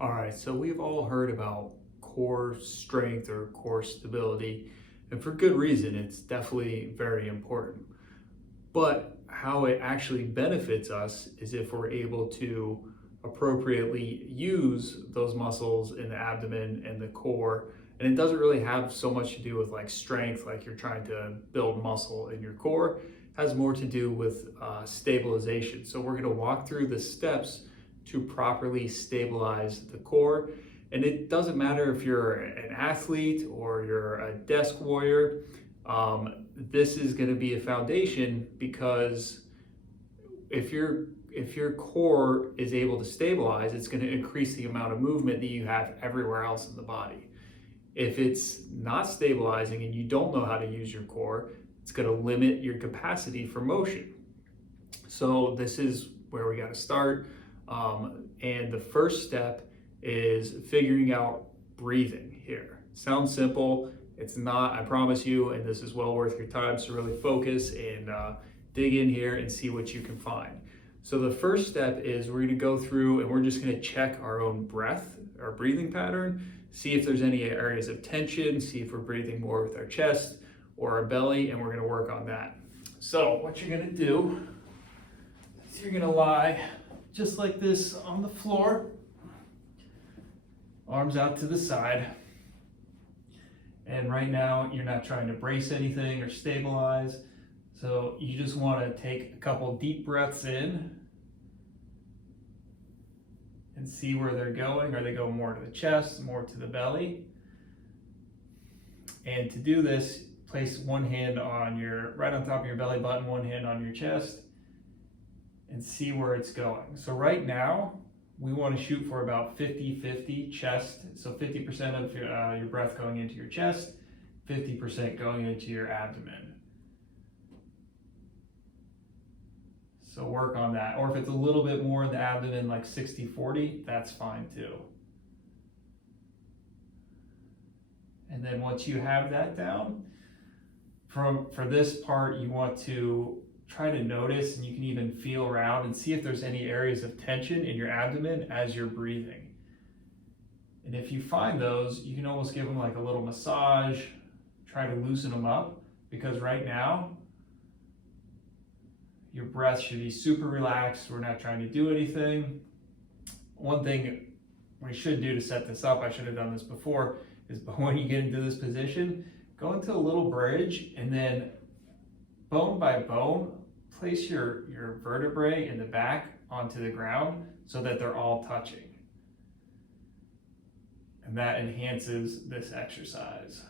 All right, so we've all heard about core strength or core stability, and for good reason. It's definitely very important. But how it actually benefits us is if we're able to appropriately use those muscles in the abdomen and the core. And it doesn't really have so much to do with like strength, like you're trying to build muscle in your core. It has more to do with stabilization. So we're going to walk through the steps to properly stabilize the core. And it doesn't matter if you're an athlete or you're a desk warrior. This is going to be a foundation because if your core is able to stabilize, it's going to increase the amount of movement that you have everywhere else in the body. If it's not stabilizing and you don't know how to use your core, it's going to limit your capacity for motion. So this is where we got to start. And the first step is figuring out breathing here. Sounds simple. It's not, I promise you, and this is well worth your time. So really focus and dig in here and see what you can find. So the first step is we're going to go through and we're just going to check our own breath, our breathing pattern, see if there's any areas of tension, see if we're breathing more with our chest or our belly, and we're going to work on that. So what you're going to do is you're going to lie just like this on the floor, arms out to the side. And right now you're not trying to brace anything or stabilize. So you just want to take a couple deep breaths in and see where they're going. Are they going more to the chest, more to the belly? And to do this, place one hand on right on top of your belly button, one hand on your chest, and see where it's going. So right now, we want to shoot for about 50-50 chest. So 50% of your breath going into your chest, 50% going into your abdomen. So work on that. Or if it's a little bit more in the abdomen, like 60-40, that's fine too. And then once you have that down, for this part, you want to try to notice, and you can even feel around and see if there's any areas of tension in your abdomen as you're breathing. And if you find those, you can almost give them like a little massage, try to loosen them up, because right now, your breath should be super relaxed. We're not trying to do anything. One thing we should do to set this up, I should have done this before, is when you get into this position, go into a little bridge and then bone by bone, place your vertebrae in the back onto the ground so that they're all touching. And that enhances this exercise.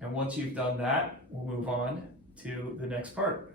And once you've done that, we'll move on to the next part.